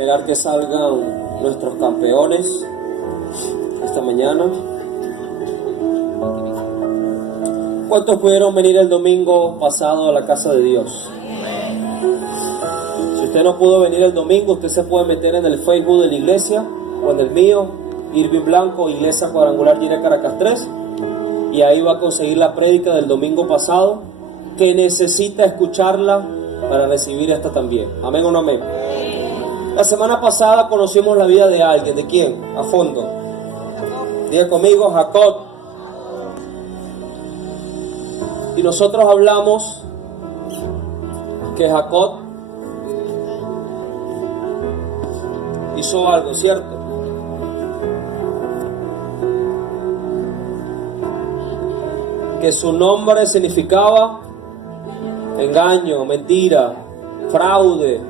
esperar que salgan nuestros campeones esta mañana. ¿Cuántos pudieron venir el domingo pasado a la casa de Dios? Si usted no pudo venir el domingo, usted se puede meter en el Facebook de la iglesia o en el mío, Irving Blanco, Iglesia Cuadrangular Yire Caracas 3, y ahí va a conseguir la prédica del domingo pasado, que necesita escucharla para recibir esta también. ¿Amén o no amén? La semana pasada conocimos la vida de alguien. ¿De quién? A fondo. Diga conmigo, Jacob. Y nosotros hablamos que Jacob hizo algo, ¿cierto? Que su nombre significaba engaño, mentira, fraude,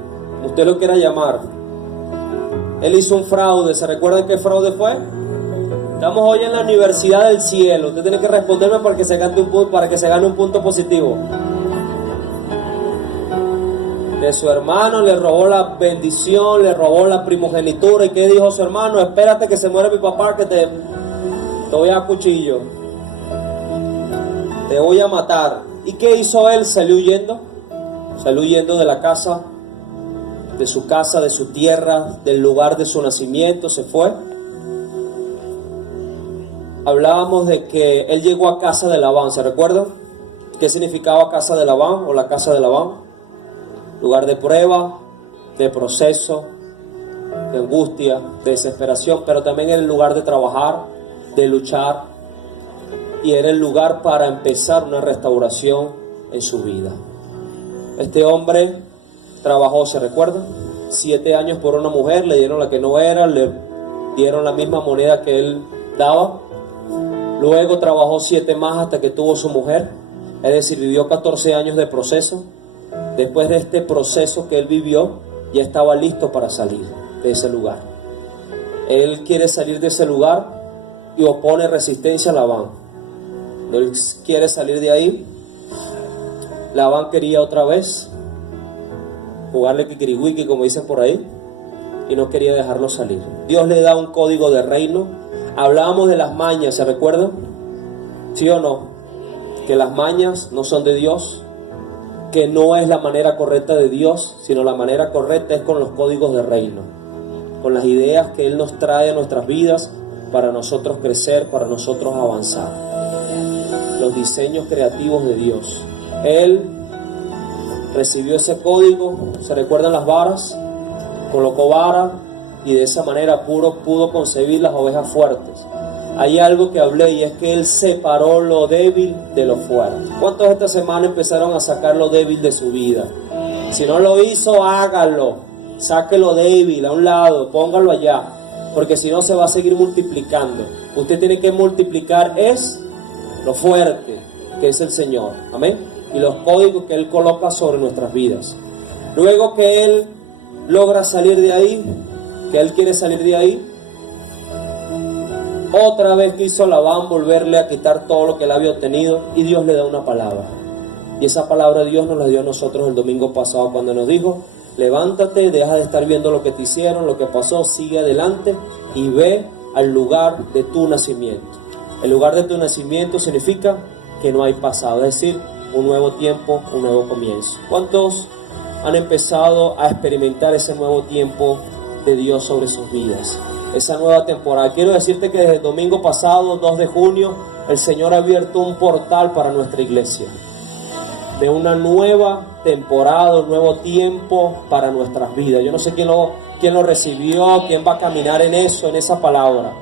usted lo quiera llamar. Él hizo un fraude. ¿Se recuerdan qué fraude fue? Estamos hoy en la Universidad del Cielo. Usted tiene que responderme para que se gane un punto positivo. De su hermano le robó la bendición, le robó la primogenitura. ¿Y qué dijo su hermano? Espérate que se muera mi papá, que te voy a cuchillo, te voy a matar. ¿Y qué hizo él? Salió huyendo de la casa, de su casa, de su tierra, del lugar de su nacimiento. Se fue. Hablábamos de que él llegó a casa de Labán. ¿Se recuerdan? ¿Qué significaba casa de Labán o la casa de Labán? Lugar de prueba, de proceso, de angustia, de desesperación, pero también era el lugar de trabajar, de luchar, y era el lugar para empezar una restauración en su vida. Este hombre trabajó, ¿se recuerdan? 7 años por una mujer, le dieron la que no era, le dieron la misma moneda que él daba. Luego trabajó 7 más hasta que tuvo su mujer, es decir, vivió 14 años de proceso. Después de este proceso que él vivió, ya estaba listo para salir de ese lugar. Él quiere salir de ese lugar y opone resistencia a Labán. Él quiere salir de ahí. Labán quería otra vez jugarle kikiriwiki, como dicen por ahí, y no quería dejarlo salir. Dios le da un código de reino. Hablábamos de las mañas, ¿se recuerdan? ¿Sí o no? Que las mañas no son de Dios, que no es la manera correcta de Dios, sino la manera correcta es con los códigos de reino, con las ideas que Él nos trae a nuestras vidas para nosotros crecer, para nosotros avanzar. Los diseños creativos de Dios. Él recibió ese código, ¿se recuerdan las varas? Colocó vara y de esa manera pudo concebir las ovejas fuertes. Hay algo que hablé y es que Él separó lo débil de lo fuerte. ¿Cuántos esta semana empezaron a sacar lo débil de su vida? Si no lo hizo, hágalo. Saque lo débil a un lado, póngalo allá, porque si no se va a seguir multiplicando. Usted tiene que multiplicar es lo fuerte, que es el Señor. Amén. Y los códigos que Él coloca sobre nuestras vidas. Luego que Él logra salir de ahí, que Él quiere salir de ahí, otra vez quiso Labán volverle a quitar todo lo que Él había obtenido, y Dios le da una palabra. Y esa palabra Dios nos la dio a nosotros el domingo pasado cuando nos dijo: levántate, deja de estar viendo lo que te hicieron, lo que pasó, sigue adelante y ve al lugar de tu nacimiento. El lugar de tu nacimiento significa que no hay pasado, es decir, un nuevo tiempo, un nuevo comienzo. ¿Cuántos han empezado a experimentar ese nuevo tiempo de Dios sobre sus vidas? Esa nueva temporada. Quiero decirte que desde el domingo pasado, 2 de junio, el Señor ha abierto un portal para nuestra iglesia, de una nueva temporada, un nuevo tiempo para nuestras vidas. Yo no sé quién lo recibió, quién va a caminar en eso, en esa palabra.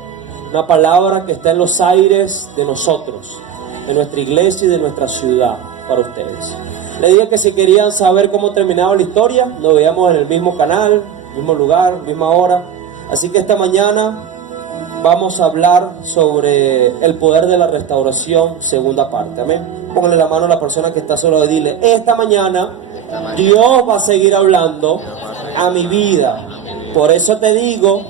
Una palabra que está en los aires de nosotros, de nuestra iglesia y de nuestra ciudad, para ustedes. Le dije que si querían saber cómo terminaba la historia, nos veíamos en el mismo canal, mismo lugar, misma hora. Así que esta mañana vamos a hablar sobre el poder de la restauración, segunda parte. Amén. Póngale la mano a la persona que está solo y dile: esta mañana Dios va a seguir hablando a mi vida. Por eso te digo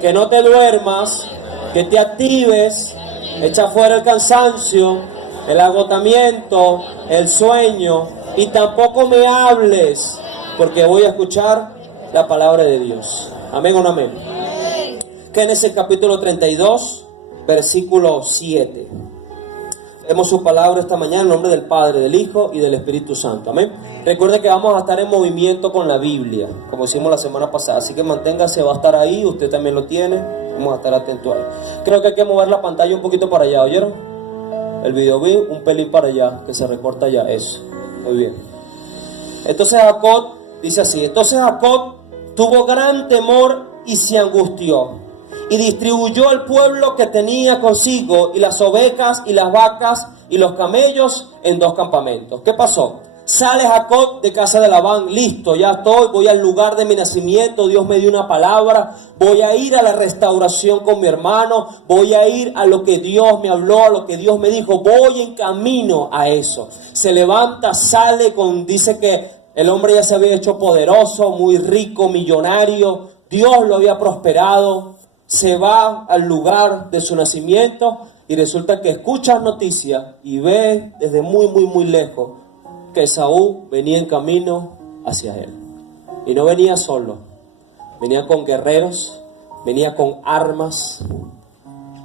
que no te duermas, que te actives, echa fuera el cansancio, el agotamiento, el sueño, y tampoco me hables, porque voy a escuchar la palabra de Dios. Amén o no amén. Génesis capítulo 32, versículo 7. Vemos su palabra esta mañana en nombre del Padre, del Hijo y del Espíritu Santo. Amén. Recuerde que vamos a estar en movimiento con la Biblia, como hicimos la semana pasada. Así que manténgase, va a estar ahí, usted también lo tiene. Vamos a estar atentos ahí. Creo que hay que mover la pantalla un poquito para allá, ¿oyeron? El video vi un pelín para allá, que se recorta ya, eso. Muy bien. Entonces Jacob, dice así, entonces Jacob tuvo gran temor y se angustió. Y distribuyó el pueblo que tenía consigo, y las ovejas, y las vacas, y los camellos en 2 campamentos. ¿Qué pasó? Sale Jacob de casa de Labán, listo, ya estoy, voy al lugar de mi nacimiento, Dios me dio una palabra, voy a ir a la restauración con mi hermano, voy a ir a lo que Dios me habló, a lo que Dios me dijo, voy en camino a eso. Se levanta, sale dice que el hombre ya se había hecho poderoso, muy rico, millonario, Dios lo había prosperado. Se va al lugar de su nacimiento y resulta que escucha noticias y ve desde muy, muy, muy lejos que Esaú venía en camino hacia él. Y no venía solo, venía con guerreros, venía con armas,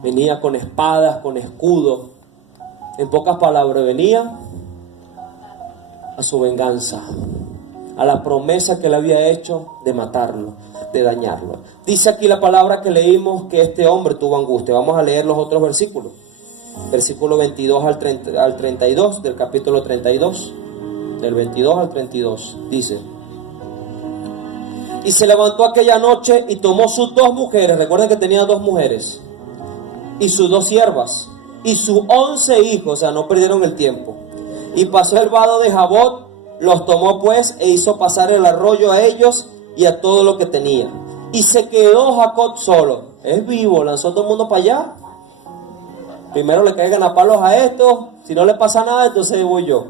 venía con espadas, con escudos. En pocas palabras, venía a su venganza, a la promesa que le había hecho de matarlo, de dañarlo. Dice aquí la palabra que leímos que este hombre tuvo angustia. Vamos a leer los otros versículos. Versículo 22 al 32 del capítulo 32. Del 22 al 32 dice: y se levantó aquella noche y tomó sus 2 mujeres. Recuerden que tenía 2 mujeres. Y sus 2 siervas. Y sus 11 hijos. O sea, no perdieron el tiempo. Y pasó el vado de Jabot. Los tomó pues e hizo pasar el arroyo a ellos y a todo lo que tenía. Y se quedó Jacob solo. Es vivo, lanzó todo el mundo para allá. Primero le caigan a palos a estos. Si no le pasa nada, entonces voy yo.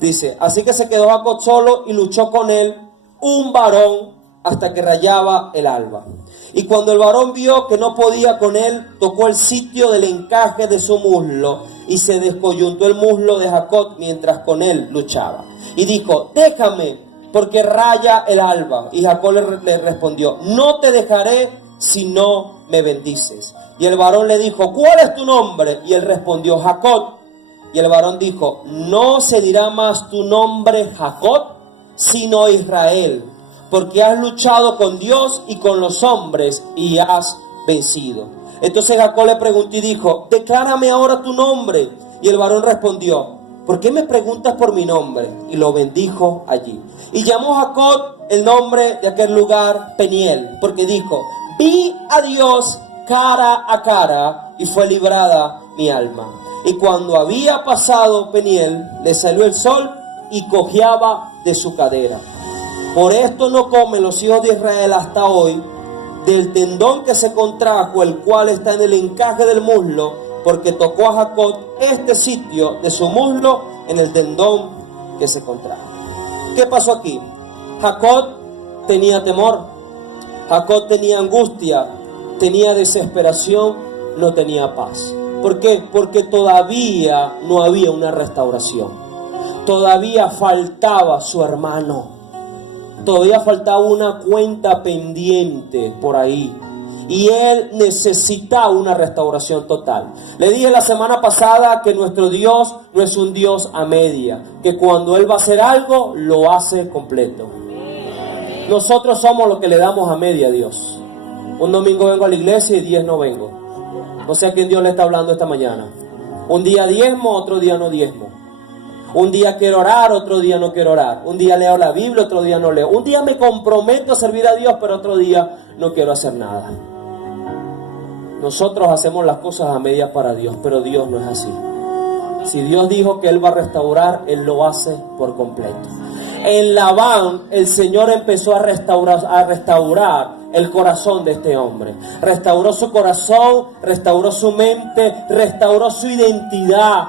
Dice, así que se quedó Jacob solo y luchó con él un varón hasta que rayaba el alba. Y cuando el varón vio que no podía con él, tocó el sitio del encaje de su muslo y se descoyuntó el muslo de Jacob mientras con él luchaba. Y dijo, déjame, porque raya el alba. Y Jacob le respondió, no te dejaré si no me bendices. Y el varón le dijo, ¿cuál es tu nombre? Y él respondió, Jacob. Y el varón dijo, no se dirá más tu nombre Jacob, sino Israel, porque has luchado con Dios y con los hombres y has vencido. Entonces Jacob le preguntó y dijo, declárame ahora tu nombre. Y el varón respondió, ¿por qué me preguntas por mi nombre? Y lo bendijo allí. Y llamó Jacob el nombre de aquel lugar Peniel, porque dijo, vi a Dios cara a cara y fue librada mi alma. Y cuando había pasado Peniel, le salió el sol y cojeaba de su cadera. Por esto no comen los hijos de Israel hasta hoy del tendón que se contrajo, el cual está en el encaje del muslo, porque tocó a Jacob este sitio de su muslo en el tendón que se contrajo. ¿Qué pasó aquí? Jacob tenía temor, Jacob tenía angustia, tenía desesperación, no tenía paz. ¿Por qué? Porque todavía no había una restauración. Todavía faltaba su hermano. Todavía faltaba una cuenta pendiente por ahí. Y él necesitaba una restauración total. Le dije la semana pasada que nuestro Dios no es un Dios a media. Que cuando Él va a hacer algo, lo hace completo. Nosotros somos los que le damos a media a Dios. Un domingo vengo a la iglesia y 10 no vengo. No sé a quién Dios le está hablando esta mañana. Un día diezmo, otro día no diezmo. Un día quiero orar, otro día no quiero orar. Un día leo la Biblia, otro día no leo. Un día me comprometo a servir a Dios, pero otro día no quiero hacer nada. Nosotros hacemos las cosas a medias para Dios, pero Dios no es así. Si Dios dijo que Él va a restaurar, Él lo hace por completo. En Labán, el Señor empezó a restaurar el corazón de este hombre. Restauró su corazón, restauró su mente, restauró su identidad,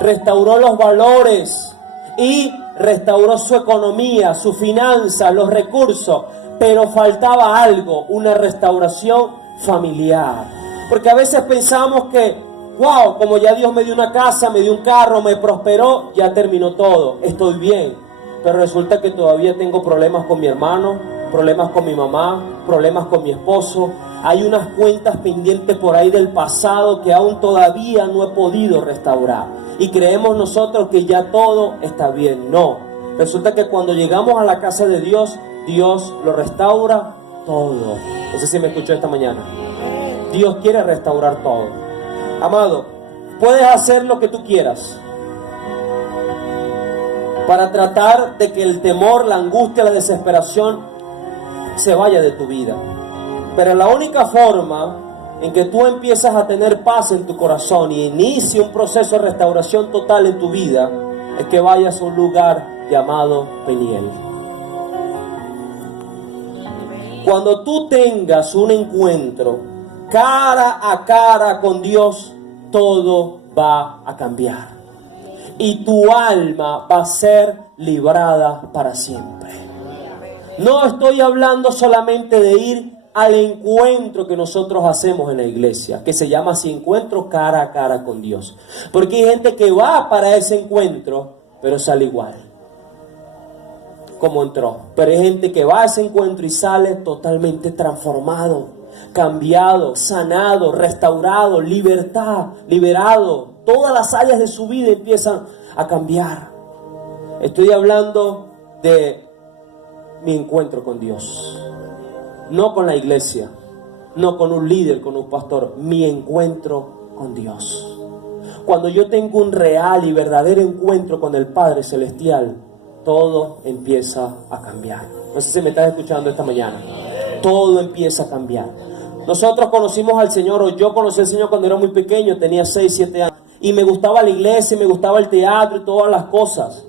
restauró los valores y restauró su economía, su finanza, los recursos. Pero faltaba algo, una restauración familiar. Porque a veces pensamos que, wow, como ya Dios me dio una casa, me dio un carro, me prosperó, ya terminó todo, estoy bien. Pero resulta que todavía tengo problemas con mi hermano, problemas con mi mamá, problemas con mi esposo. Hay unas cuentas pendientes por ahí del pasado que aún todavía no he podido restaurar. Y creemos nosotros que ya todo está bien. No. Resulta que cuando llegamos a la casa de Dios, Dios lo restaura todo. No sé si me escuchó esta mañana. Dios quiere restaurar todo. Amado, puedes hacer lo que tú quieras para tratar de que el temor, la angustia, la desesperación se vaya de tu vida. Pero la única forma en que tú empiezas a tener paz en tu corazón y inicie un proceso de restauración total en tu vida es que vayas a un lugar llamado Peniel. Cuando tú tengas un encuentro cara a cara con Dios, todo va a cambiar. Y tu alma va a ser librada para siempre. No estoy hablando solamente de ir al encuentro que nosotros hacemos en la iglesia, que se llama así, encuentro cara a cara con Dios. Porque hay gente que va para ese encuentro, pero sale igual como entró. Pero hay gente que va a ese encuentro y sale totalmente transformado, cambiado, sanado, restaurado, liberado. Todas las áreas de su vida empiezan a cambiar. Estoy hablando de mi encuentro con Dios. No con la iglesia, no con un líder, con un pastor. Mi encuentro con Dios. Cuando yo tengo un real y verdadero encuentro con el Padre Celestial, todo empieza a cambiar. No sé si me estás escuchando esta mañana. Todo empieza a cambiar. Nosotros conocimos al Señor, o yo conocí al Señor cuando era muy pequeño, tenía 6, 7 años. Y me gustaba la iglesia, me gustaba el teatro y todas las cosas.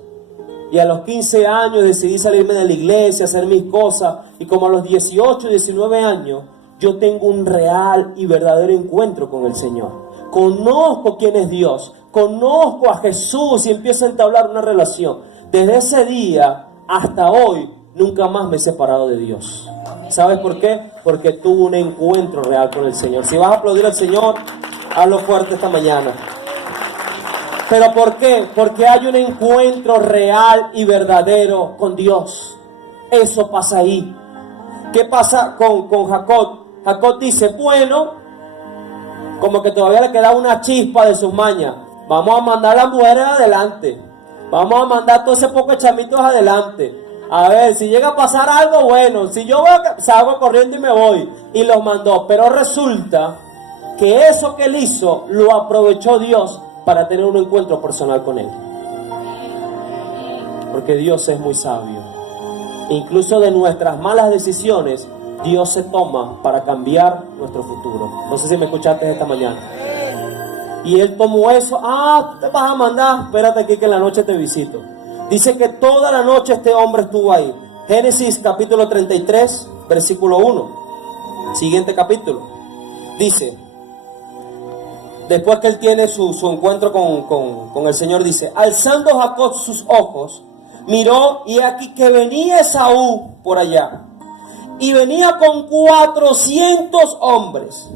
Y a los 15 años decidí salirme de la iglesia, hacer mis cosas. Y como a los 18, 19 años, yo tengo un real y verdadero encuentro con el Señor. Conozco quién es Dios, conozco a Jesús y empiezo a entablar una relación. Desde ese día hasta hoy, nunca más me he separado de Dios. ¿Sabes por qué? Porque tuve un encuentro real con el Señor. Si vas a aplaudir al Señor, hazlo fuerte esta mañana. ¿Pero por qué? Porque hay un encuentro real y verdadero con Dios. Eso pasa ahí. ¿Qué pasa con Jacob? Jacob dice, bueno, como que todavía le queda una chispa de sus mañas. Vamos a mandar a las mujeres adelante. Vamos a mandar a todo ese poco de chamitos adelante. A ver, si llega a pasar algo, bueno. Si yo veo que salgo corriendo y me voy. Y los mandó. Pero resulta que eso que él hizo, lo aprovechó Dios para tener un encuentro personal con él. Porque Dios es muy sabio. Incluso de nuestras malas decisiones, Dios se toma para cambiar nuestro futuro. No sé si me escuchaste esta mañana. Y él tomó eso. Tú te vas a mandar. Espérate aquí que en la noche te visito. Dice que toda la noche este hombre estuvo ahí. Génesis capítulo 33, versículo 1. Siguiente capítulo. Dice, después que él tiene su encuentro con el Señor, dice, alzando Jacob sus ojos, miró y aquí que venía Esaú por allá. Y venía con 400 hombres.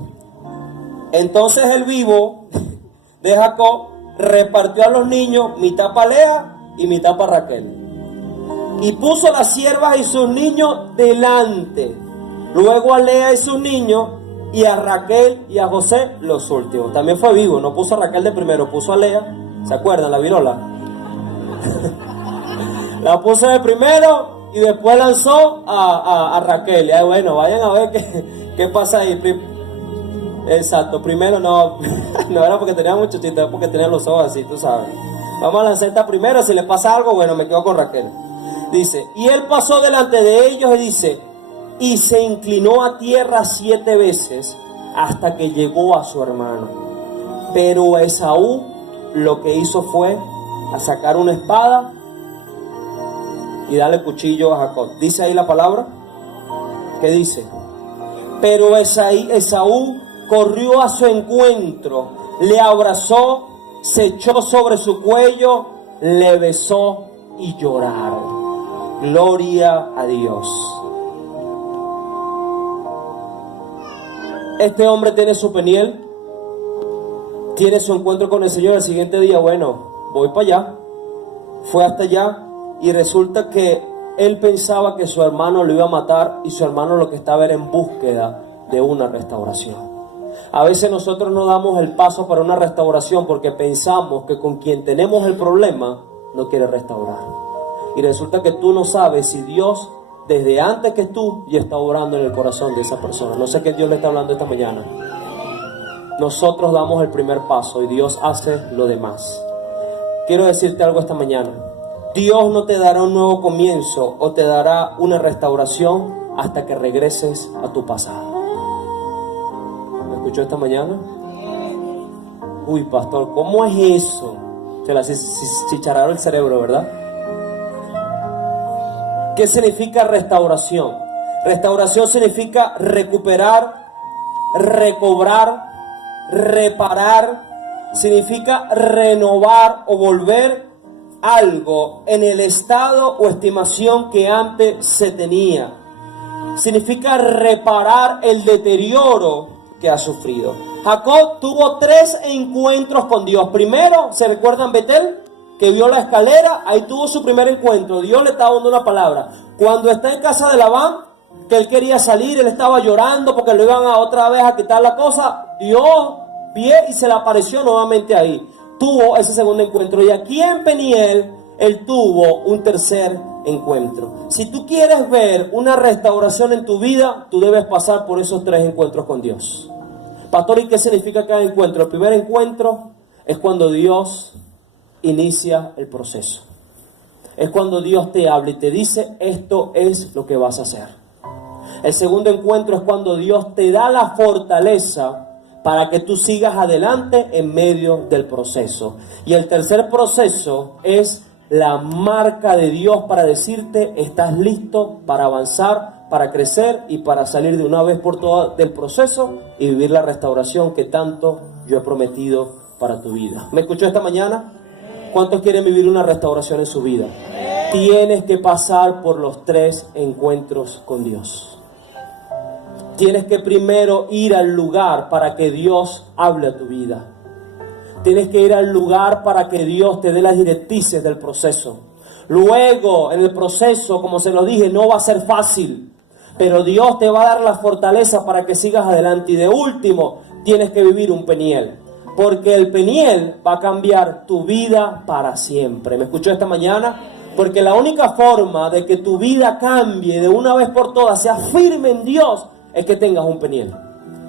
Entonces el vivo de Jacob repartió a los niños mitad para Lea y mitad para Raquel. Y puso las siervas y sus niños delante. Luego a Lea y sus niños, y a Raquel y a José los últimos. También fue vivo, no puso a Raquel de primero, puso a Lea. ¿Se acuerdan? La virola. La puso de primero y después lanzó a Raquel. Y bueno, vayan a ver qué pasa ahí. Exacto, primero no era porque tenía mucho chiste, era porque tenía los ojos así, tú sabes. Vamos a lanzar esta primero, si le pasa algo, bueno, me quedo con Raquel. Dice, y él pasó delante de ellos y dice, y se inclinó a tierra 7 veces hasta que llegó a su hermano. Pero Esaú lo que hizo fue a sacar una espada y darle cuchillo a Jacob. Dice ahí la palabra, ¿qué dice? Pero Esaú corrió a su encuentro, le abrazó, se echó sobre su cuello, le besó y lloraron. Gloria a Dios. Este hombre tiene su Peniel, tiene su encuentro con el Señor. El siguiente día, bueno, voy para allá. Fue hasta allá y resulta que él pensaba que su hermano lo iba a matar y su hermano lo que estaba era en búsqueda de una restauración. A veces nosotros no damos el paso para una restauración porque pensamos que con quien tenemos el problema no quiere restaurar. Y resulta que tú no sabes si Dios, desde antes que tú, ya está obrando en el corazón de esa persona. No sé qué Dios le está hablando esta mañana. Nosotros damos el primer paso y Dios hace lo demás. Quiero decirte algo esta mañana. Dios no te dará un nuevo comienzo o te dará una restauración hasta que regreses a tu pasado. ¿Me escuchó esta mañana? Uy, pastor, ¿cómo es eso? Se la chichararon el cerebro, ¿verdad? ¿Qué significa restauración? Restauración significa recuperar, recobrar, reparar. Significa renovar o volver algo en el estado o estimación que antes se tenía. Significa reparar el deterioro que ha sufrido. Jacob tuvo 3 encuentros con Dios. Primero, ¿se recuerdan Betel? Que vio la escalera, ahí tuvo su primer encuentro. Dios le estaba dando una palabra. Cuando está en casa de Labán, que él quería salir, él estaba llorando porque lo iban a otra vez a quitar la cosa. Dios vio y se le apareció nuevamente ahí. Tuvo ese segundo encuentro. Y aquí en Peniel, él tuvo un tercer encuentro. Si tú quieres ver una restauración en tu vida, tú debes pasar por esos 3 encuentros con Dios. Pastor, ¿y qué significa cada encuentro? El primer encuentro es cuando Dios inicia el proceso. Es cuando Dios te habla y te dice, esto es lo que vas a hacer. El segundo encuentro es cuando Dios te da la fortaleza para que tú sigas adelante en medio del proceso. Y el tercer proceso es la marca de Dios para decirte, estás listo para avanzar, para crecer y para salir de una vez por todas del proceso y vivir la restauración que tanto yo he prometido para tu vida. ¿Me escuchó esta mañana? ¿Cuántos quieren vivir una restauración en su vida? Tienes que pasar por los 3 encuentros con Dios. Tienes que primero ir al lugar para que Dios hable a tu vida. Tienes que ir al lugar para que Dios te dé las directrices del proceso. Luego, en el proceso, como se lo dije, no va a ser fácil, pero Dios te va a dar la fortaleza para que sigas adelante. Y de último, tienes que vivir un Peniel, porque el Peniel va a cambiar tu vida para siempre. ¿Me escuchó esta mañana? Porque la única forma de que tu vida cambie de una vez por todas, sea firme en Dios, es que tengas un Peniel,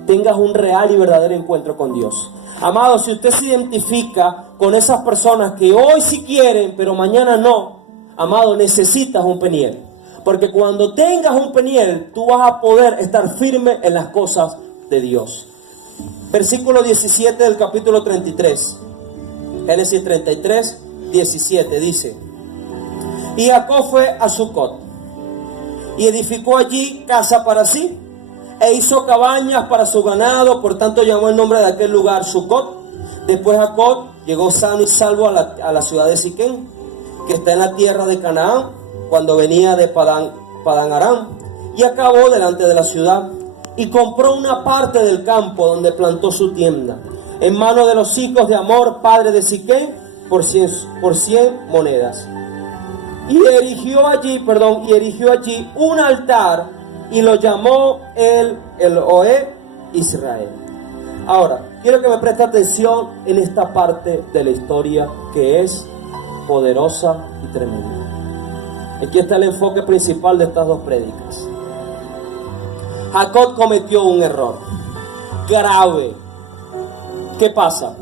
tengas un real y verdadero encuentro con Dios. Amado, si usted se identifica con esas personas que hoy sí quieren, pero mañana no, amado, necesitas un Peniel. Porque cuando tengas un Peniel, tú vas a poder estar firme en las cosas de Dios. Versículo 17 del capítulo 33. Génesis 33, 17 dice: Y Jacob fue a Sucot y edificó allí casa para sí, e hizo cabañas para su ganado, por tanto llamó el nombre de aquel lugar Sucot. Después Jacob llegó sano y salvo a la ciudad de Siquem, que está en la tierra de Canaán, cuando venía de Padán Aram, y acabó delante de la ciudad, y compró una parte del campo donde plantó su tienda, en manos de los hijos de Hamor, padre de Siquem, por 100 monedas. Y erigió allí un altar, y lo llamó Elohe Israel. Ahora, quiero que me preste atención en esta parte de la historia que es poderosa y tremenda. Aquí está el enfoque principal de estas 2 prédicas. Jacob cometió un error grave. ¿Qué pasa?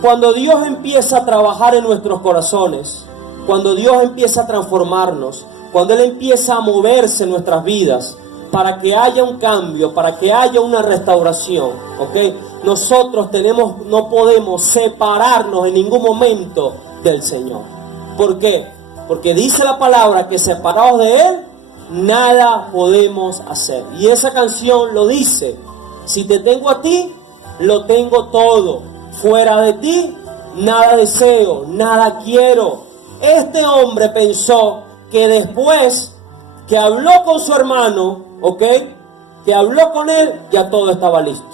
Cuando Dios empieza a trabajar en nuestros corazones, cuando Dios empieza a transformarnos, cuando Él empieza a moverse en nuestras vidas, para que haya un cambio, para que haya una restauración, ¿ok? Nosotros no podemos separarnos en ningún momento del Señor. ¿Por qué? Porque dice la palabra que separados de Él, nada podemos hacer. Y esa canción lo dice: si te tengo a ti, lo tengo todo. Fuera de ti, nada deseo, nada quiero. Este hombre pensó que después que habló con su hermano, que habló con él, ya todo estaba listo.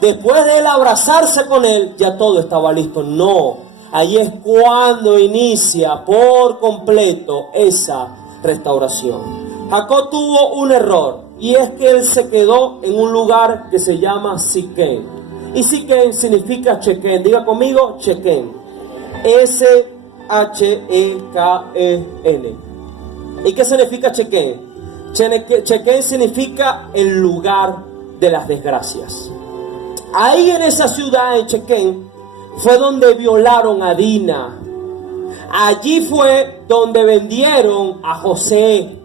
Después de él abrazarse con él, ya todo estaba listo. No, ahí es cuando inicia por completo esa restauración. Jacob tuvo un error, y es que él se quedó en un lugar que se llama Siquem. Y Siquem significa Chequén. Diga conmigo, Chequén. S-H-E-K-E-N. ¿Y qué significa Chequén? Chequén significa el lugar de las desgracias. Ahí en esa ciudad, en Chequén, fue donde violaron a Dina. Allí fue donde vendieron a José.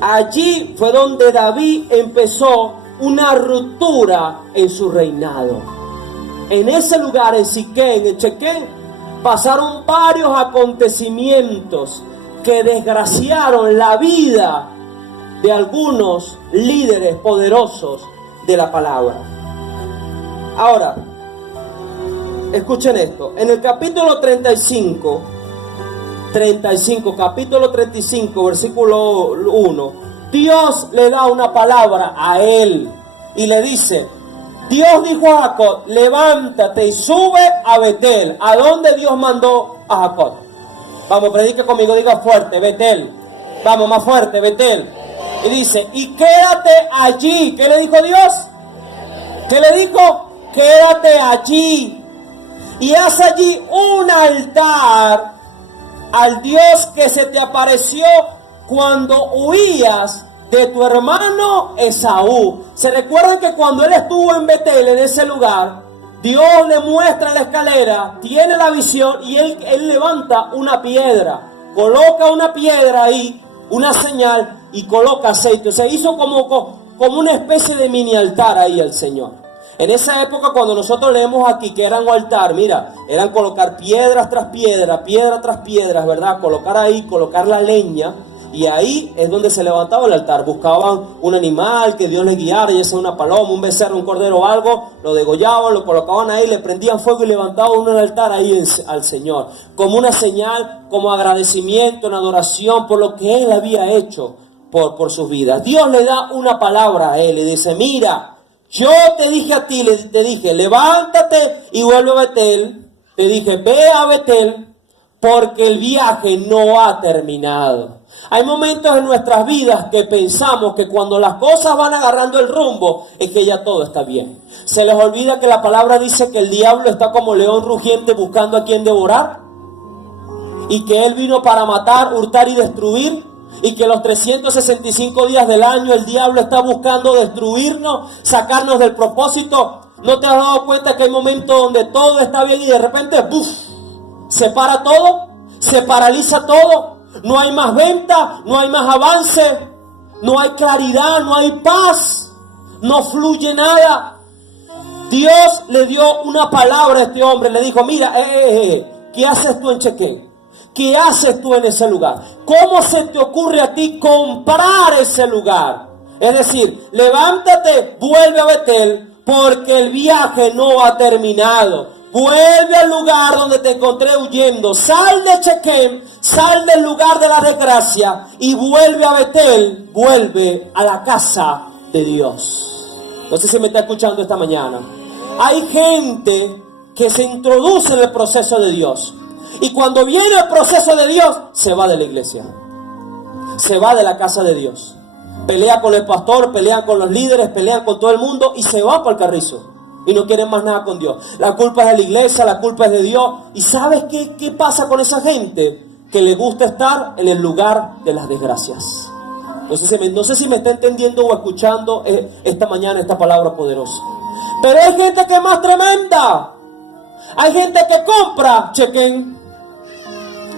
Allí fue donde David empezó una ruptura en su reinado. En ese lugar, en Siquén, en Chequén, pasaron varios acontecimientos que desgraciaron la vida de algunos líderes poderosos de la palabra. Ahora, escuchen esto. En el capítulo 35, capítulo 35, versículo 1, Dios le da una palabra a él y le dice, Dios dijo a Jacob, levántate y sube a Betel. ¿A dónde Dios mandó a Jacob? Vamos, predica conmigo, diga fuerte, Betel. Vamos, más fuerte, Betel. Y dice, y quédate allí. ¿Qué le dijo Dios? ¿Qué le dijo? Quédate allí. Y haz allí un altar al Dios que se te apareció cuando huías de tu hermano Esaú. Se recuerdan que cuando él estuvo en Betel, en ese lugar, Dios le muestra la escalera, tiene la visión y él levanta una piedra, coloca una piedra ahí, una señal y coloca aceite. Se hizo como una especie de mini altar ahí al Señor. En esa época, cuando nosotros leemos aquí que eran un altar, mira, eran colocar piedras tras piedra, piedra tras piedras, ¿verdad? Colocar ahí, colocar la leña. Y ahí es donde se levantaba el altar. Buscaban un animal que Dios les guiara, ya sea una paloma, un becerro, un cordero o algo. Lo degollaban, lo colocaban ahí, le prendían fuego y levantaban un altar ahí al Señor. Como una señal, como agradecimiento, en adoración por lo que Él había hecho por sus vidas. Dios le da una palabra a Él y dice, mira, yo te dije a ti, te dije, levántate y vuelve a Betel. Te dije, ve a Betel porque el viaje no ha terminado. Hay momentos en nuestras vidas que pensamos que cuando las cosas van agarrando el rumbo es que ya todo está bien. Se les olvida que la palabra dice que el diablo está como león rugiente buscando a quien devorar y que él vino para matar, hurtar y destruir, y que los 365 días del año el diablo está buscando destruirnos, sacarnos del propósito. ¿No te has dado cuenta que hay momentos donde todo está bien y de repente ¡buf! Se para todo, se paraliza todo? No hay más venta, no hay más avance, no hay claridad, no hay paz, no fluye nada. Dios le dio una palabra a este hombre, le dijo, mira, ¿qué haces tú en Chequén? ¿Qué haces tú en ese lugar? ¿Cómo se te ocurre a ti comprar ese lugar? Es decir, levántate, vuelve a Betel, porque el viaje no ha terminado. Vuelve al lugar donde te encontré huyendo. Sal de Chequén, sal del lugar de la desgracia y vuelve a Betel, vuelve a la casa de Dios. No sé si me está escuchando esta mañana. Hay gente que se introduce en el proceso de Dios y cuando viene el proceso de Dios, se va de la iglesia, se va de la casa de Dios. Pelea con el pastor, pelean con los líderes, pelean con todo el mundo y se van para el carrizo. Y no quieren más nada con Dios. La culpa es de la iglesia, la culpa es de Dios. ¿Y sabes qué pasa con esa gente? Que le gusta estar en el lugar de las desgracias. No sé si me está entendiendo o escuchando esta mañana esta palabra poderosa. Pero hay gente que es más tremenda. Hay gente que compra Chequén.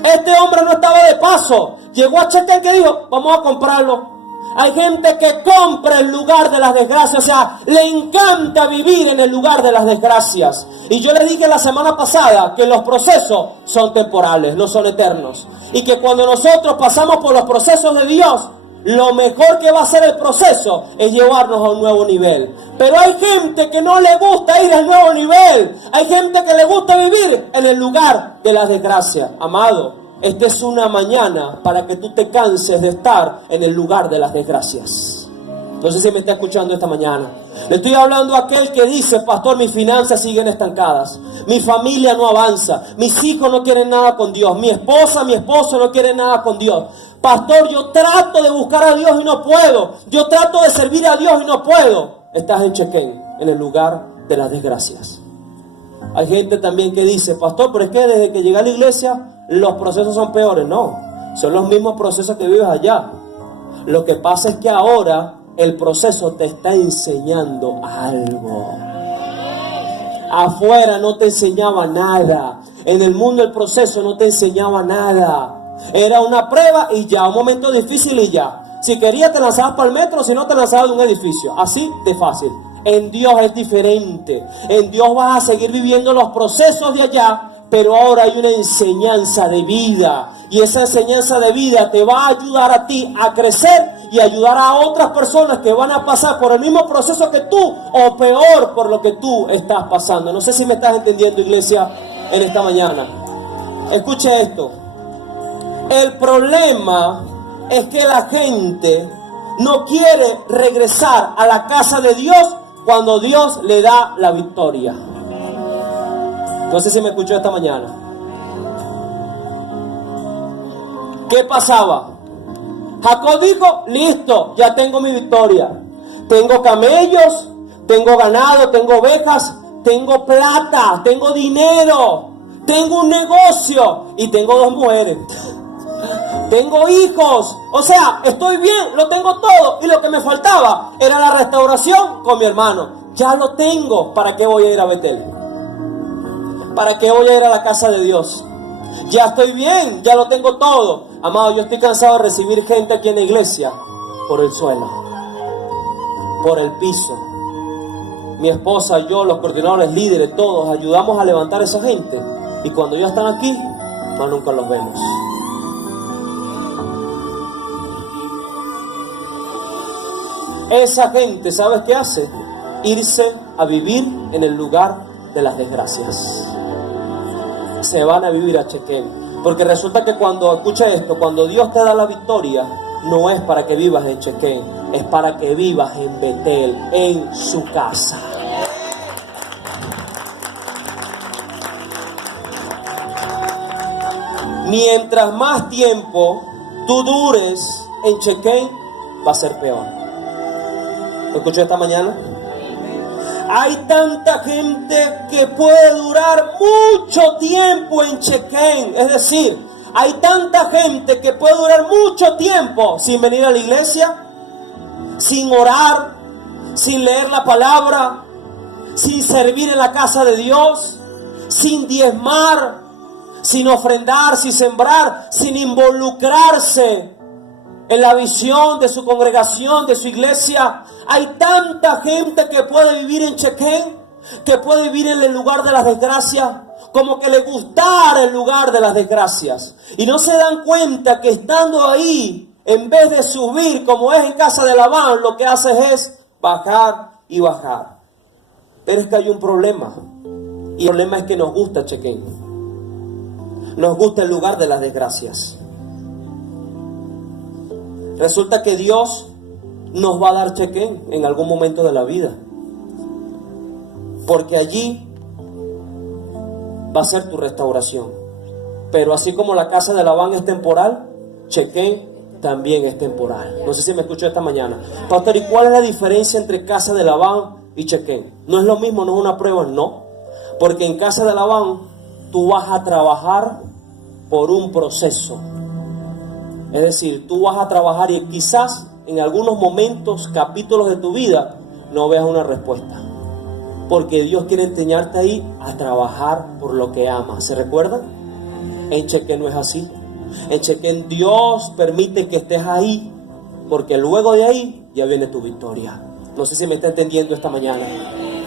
Este hombre no estaba de paso. Llegó a Chequén que dijo, vamos a comprarlo. Hay gente que compra el lugar de las desgracias, o sea, le encanta vivir en el lugar de las desgracias. Y yo le dije la semana pasada que los procesos son temporales, no son eternos. Y que cuando nosotros pasamos por los procesos de Dios, lo mejor que va a hacer el proceso es llevarnos a un nuevo nivel. Pero hay gente que no le gusta ir al nuevo nivel. Hay gente que le gusta vivir en el lugar de las desgracias. Amado, esta es una mañana para que tú te canses de estar en el lugar de las desgracias. No sé si me está escuchando esta mañana. Le estoy hablando a aquel que dice: pastor, mis finanzas siguen estancadas, mi familia no avanza, mis hijos no quieren nada con Dios, mi esposa, mi esposo no quieren nada con Dios. Pastor, yo trato de buscar a Dios y no puedo. Yo trato de servir a Dios y no puedo. Estás en Chequén, en el lugar de las desgracias. Hay gente también que dice: pastor, pero es que desde que llegué a la iglesia los procesos son peores. No, son los mismos procesos que vives allá. Lo que pasa es que ahora el proceso te está enseñando algo. Afuera no te enseñaba nada. En el mundo el proceso no te enseñaba nada. Era una prueba y ya, un momento difícil y ya. Si querías te lanzabas para el metro, si no te lanzabas de un edificio. Así de fácil. En Dios es diferente. En Dios vas a seguir viviendo los procesos de allá, pero ahora hay una enseñanza de vida. Y esa enseñanza de vida te va a ayudar a ti a crecer y ayudar a otras personas que van a pasar por el mismo proceso que tú, o peor por lo que tú estás pasando. No sé si me estás entendiendo, iglesia, en esta mañana. Escuche esto. El problema es que la gente no quiere regresar a la casa de Dios cuando Dios le da la victoria. No sé si me escuchó esta mañana. ¿Qué pasaba? Jacob dijo: listo, ya tengo mi victoria. Tengo camellos, tengo ganado, tengo ovejas, tengo plata, tengo dinero, tengo un negocio y tengo 2 mujeres. Tengo hijos, o sea, estoy bien, lo tengo todo. Y lo que me faltaba era la restauración con mi hermano. Ya lo tengo. ¿Para qué voy a ir a Betel? ¿Para qué voy a ir a la casa de Dios? Ya estoy bien, ya lo tengo todo. Amado, yo estoy cansado de recibir gente aquí en la iglesia por el suelo, por el piso. Mi esposa, yo, los coordinadores, líderes, todos ayudamos a levantar a esa gente. Y cuando ya están aquí, más nunca los vemos. Esa gente, ¿sabes qué hace? Irse a vivir en el lugar de las desgracias. Se van a vivir a Chequén. Porque resulta que cuando, escucha esto, cuando Dios te da la victoria, no es para que vivas en Chequén, es para que vivas en Betel, en su casa. Mientras más tiempo tú dures en Chequén, va a ser peor. ¿Lo escuché esta mañana? Hay tanta gente que puede durar mucho tiempo en Chequén. Es decir, hay tanta gente que puede durar mucho tiempo sin venir a la iglesia, sin orar, sin leer la palabra, sin servir en la casa de Dios, sin diezmar, sin ofrendar, sin sembrar, sin involucrarse en la visión de su congregación, de su iglesia. Hay tanta gente que puede vivir en Chequén, que puede vivir en el lugar de las desgracias, como que le gustara el lugar de las desgracias. Y no se dan cuenta que estando ahí, en vez de subir como es en casa de Labán, lo que haces es bajar y bajar. Pero es que hay un problema. Y el problema es que nos gusta Chequén. Nos gusta el lugar de las desgracias. Resulta que Dios nos va a dar Chequén en algún momento de la vida, porque allí va a ser tu restauración. Pero así como la casa de Labán es temporal, Chequén también es temporal. No sé si me escuchó esta mañana. Pastor, ¿y cuál es la diferencia entre casa de Labán y Chequén? No es lo mismo, no es una prueba, no. Porque en casa de Labán tú vas a trabajar por un proceso. Es decir, tú vas a trabajar y quizás en algunos momentos, capítulos de tu vida, no veas una respuesta. Porque Dios quiere enseñarte ahí a trabajar por lo que amas. ¿Se recuerdan? En Chequén no es así. En Chequén Dios permite que estés ahí, porque luego de ahí ya viene tu victoria. No sé si me está entendiendo esta mañana.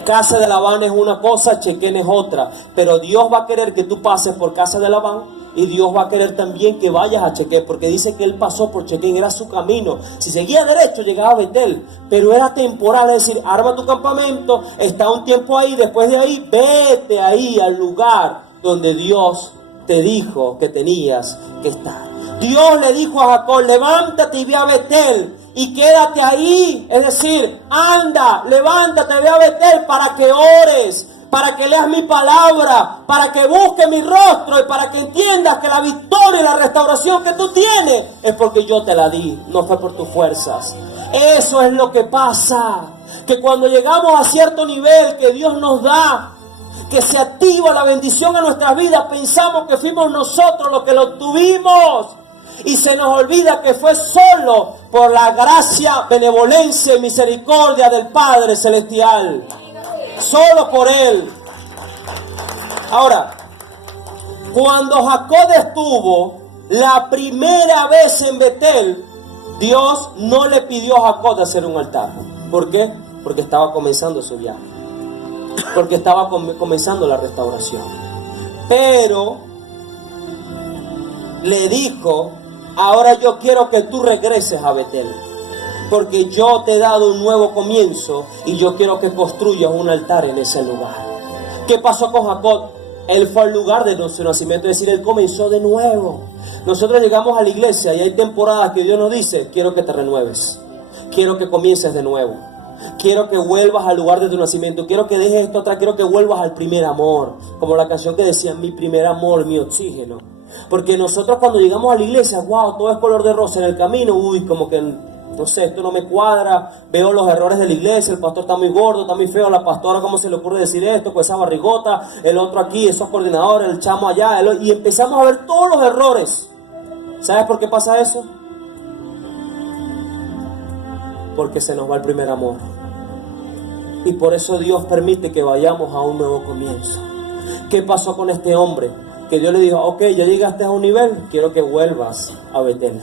Casa de Labán es una cosa, Chequén es otra. Pero Dios va a querer que tú pases por casa de Labán. Y Dios va a querer también que vayas a Chequén, porque dice que él pasó por Chequén, era su camino. Si seguía derecho llegaba a Betel, pero era temporal, es decir, arma tu campamento, está un tiempo ahí, después de ahí, vete ahí al lugar donde Dios te dijo que tenías que estar. Dios le dijo a Jacob: levántate y ve a Betel y quédate ahí. Es decir, anda, levántate, ve a Betel para que ores, para que leas mi palabra, para que busques mi rostro y para que entiendas que la victoria y la restauración que tú tienes es porque yo te la di, no fue por tus fuerzas. Eso es lo que pasa, que cuando llegamos a cierto nivel que Dios nos da, que se activa la bendición en nuestras vidas, pensamos que fuimos nosotros los que lo obtuvimos y se nos olvida que fue solo por la gracia, benevolencia y misericordia del Padre Celestial. Solo por Él. Ahora, cuando Jacob estuvo la primera vez en Betel, Dios no le pidió a Jacob de hacer un altar. ¿Por qué? Porque estaba comenzando su viaje. Porque estaba comenzando la restauración. Pero le dijo: ahora yo quiero que tú regreses a Betel, porque yo te he dado un nuevo comienzo y yo quiero que construyas un altar en ese lugar. ¿Qué pasó con Jacob? Él fue al lugar de su nacimiento, es decir, él comenzó de nuevo. Nosotros llegamos a la iglesia y hay temporadas que Dios nos dice: quiero que te renueves, quiero que comiences de nuevo, quiero que vuelvas al lugar de tu nacimiento, quiero que dejes esto atrás, quiero que vuelvas al primer amor, como la canción que decía: mi primer amor, mi oxígeno. Porque nosotros cuando llegamos a la iglesia, wow, todo es color de rosa. En el camino, uy, como que no sé, esto no me cuadra, veo los errores de la iglesia, el pastor está muy gordo, está muy feo, la pastora, ¿cómo se le ocurre decir esto? Pues esa barrigota, el otro aquí, esos coordinadores, el chamo allá, y empezamos a ver todos los errores. ¿Sabes por qué pasa eso? Porque se nos va el primer amor. Y por eso Dios permite que vayamos a un nuevo comienzo. ¿Qué pasó con este hombre? Que Dios le dijo: ok, ya llegaste a un nivel, quiero que vuelvas a Betel,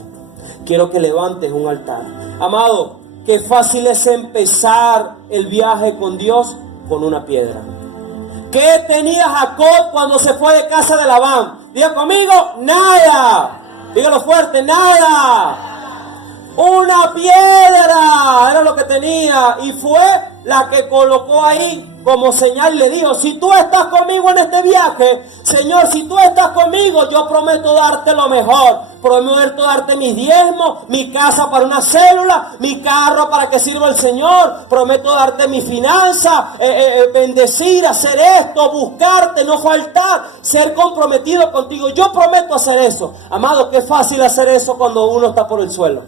quiero que levantes un altar. Amado, qué fácil es empezar el viaje con Dios con una piedra. ¿Qué tenía Jacob cuando se fue de casa de Labán? Diga conmigo: nada. Dígalo fuerte: nada. Una piedra era lo que tenía, y fue la que colocó ahí como señal y le dijo: si tú estás conmigo en este viaje, Señor, si tú estás conmigo, yo prometo darte lo mejor. Prometo darte mis diezmos, mi casa para una célula, mi carro para que sirva el Señor. Prometo darte mi finanza, bendecir, hacer esto, buscarte, no faltar, ser comprometido contigo. Yo prometo hacer eso. Amado, qué fácil hacer eso cuando uno está por el suelo,